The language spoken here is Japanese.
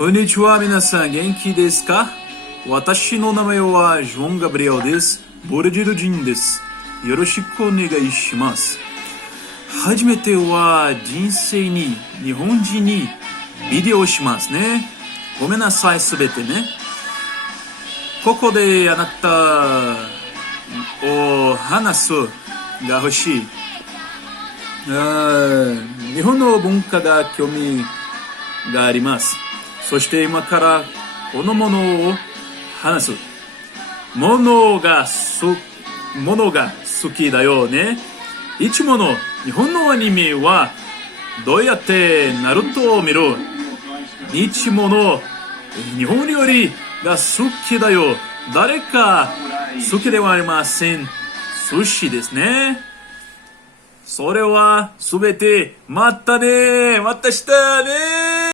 こんにちは、皆さん元気ですか？私の名前はジョン・ガブリエルです。ブラジル人です。よろしくお願いします。初めては人生に日本人にビデオをしますね。ごめんなさい、すべてね。ここであなたを話すが欲しい。日本の文化が興味があります。そして今からこのものを話す。ものが好きだよね。いつもの日本のアニメはどうやってナルトを見る？いつもの日本料理が好きだよ。誰か好きではありません。寿司ですね。それはすべてまたね。またしたね。